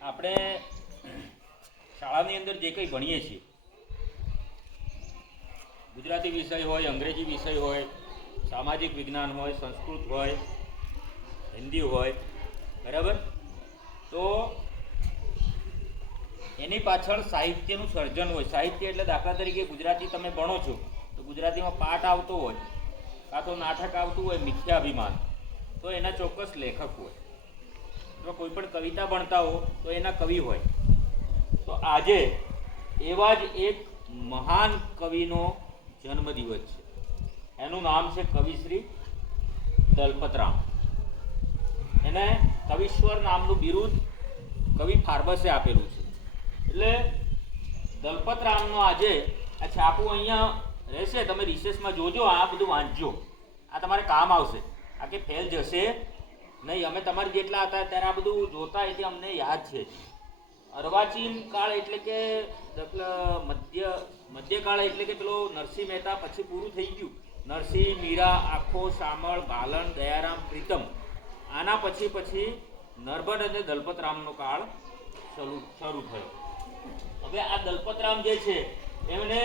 આપણે શાળાની અંદર જે કંઈ ભણીએ છીએ, ગુજરાતી વિષય હોય, અંગ્રેજી વિષય હોય, સામાજિક વિજ્ઞાન હોય, સંસ્કૃત હોય, હિન્દી હોય, બરાબર, તો એની પાછળ સાહિત્યનું સર્જન હોય. સાહિત્ય એટલે દાખલા તરીકે ગુજરાતી તમે ભણો છો તો ગુજરાતીમાં પાઠ આવતો હોય, કાં તો નાટક આવતું હોય, મિથ્યાભિમાન, તો એના ચોક્કસ લેખક હોય. જો કોઈ પણ કવિતા ભણતા હો તો એના કવિ હોય. તો આજે એવા જ એક મહાન કવિનો જન્મદિવસ છે. એનું નામ છે કવિશ્રી દલપતરામ. એને કવિશ્વર નામનું બિરુદ કવિ ફાર્બસે આપેલું છે. એટલે દલપતરામનો આજે આ છાપું અહીંયા રહેશે. તમે રિસેસમાં જોજો, આ બધું વાંચજો, આ તમારે કામ આવશે. આ કે ફેલ જશે નહીં. અમે તમારે જેટલા હતા ત્યારે આ બધું જોતા એટલે અમને યાદ છે. અર્વાચીન કાળ એટલે કે મધ્યકાળ એટલે કે પેલો નરસિંહ મહેતા પછી પૂરું થઈ ગયું. નરસિંહ, મીરા, આખો, શામળ, બાલન, દયારામ, પ્રીતમ, આના પછી નર્મદ અને દલપતરામનો કાળ શરૂ થયો. હવે આ દલપતરામ જે છે એમણે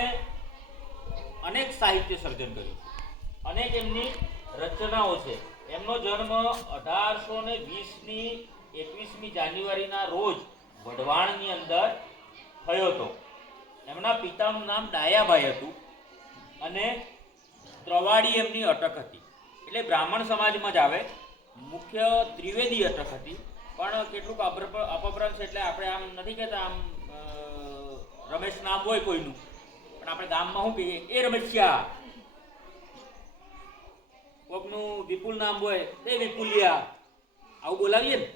અનેક સાહિત્ય સર્જન કર્યું, અનેક એમની રચનાઓ છે. એમનો જન્મ 1820ની 21મી જાન્યુઆરીના રોજ વઢવાણની અંદર થયો હતો. એમના પિતાનું નામ ડાયાભાઈ હતું અને ત્રવાડી એમની અટક હતી. એટલે બ્રાહ્મણ સમાજમાં જ આવે. મુખ્ય ત્રિવેદી અટક હતી, પણ કેટલુંક અપભ્રંશ એટલે આપણે આમ નથી કહેતા, આમ રમેશ નામ હોય કોઈનું, પણ આપણે ગામમાં શું કહીએ, એ રમેશિયા. કોકનું વિપુલ નામ હોય તે વિપુલિયા, આવું બોલાવીએ ને.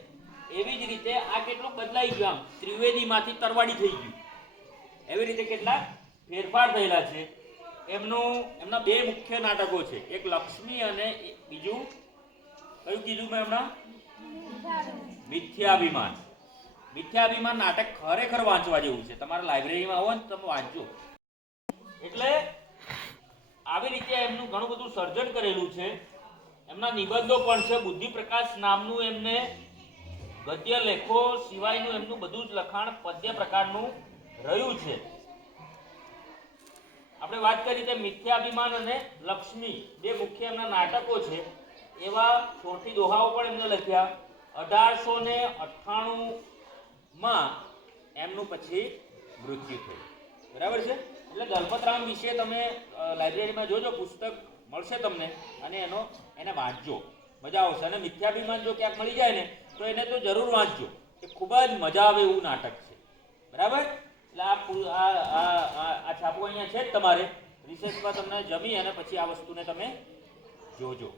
એવી જ રીતે આ કેટલુંક બદલાઈ ગયું, આમ ત્રિવેદીમાંથી તરવાડી થઈ ગયું. એવી રીતે કેટલાક ફેરફાર થયેલા છે. એમના બે મુખ્ય નાટકો છે, એક લક્ષ્મી અને બીજું કયું કીધું મેં હમણાં? મિથ્યાભિમાન. મિથ્યાભિમાન નાટક ખરેખર વાંચવા જેવું છે. તમારા લાઇબ્રેરીમાં હોય ને તમે વાંચજો. એટલે આવી રીતે એમનું ઘણું બધું સર્જન કરેલું છે. એમના નિબંધો પણ છે. બુદ્ધિપ્રકાશ નામનું એમને ગદ્ય લેખો સિવાયનું એમનું બધું જ લખાણ પદ્ય પ્રકારનું રહ્યું છે. આપણે વાત કરી કે મિથ્યાભિમાન અને લક્ષ્મી બે મુખ્ય એમના નાટકો છે. એવા 16 દોહાઓ પણ એમને લખ્યા. 1898માં એમનું પછી મૃત્યુ થયું. બરાબર છે. એટલે દલપતરામ વિશે તમે લાઇબ્રેરીમાં જોજો, પુસ્તક મળશે તમને, અને એને વાંચજો, મજા આવશે. અને મિથ્યાભિમાન જો ક્યાંક મળી જાય ને તો એને તો જરૂર વાંચજો, એ ખૂબ જ મજા આવે એવું નાટક છે. બરાબર. એટલે આ છાપું અહીંયા છે જ તમારે. રિસેસમાં તમને જમી અને પછી આ વસ્તુને તમે જોજો.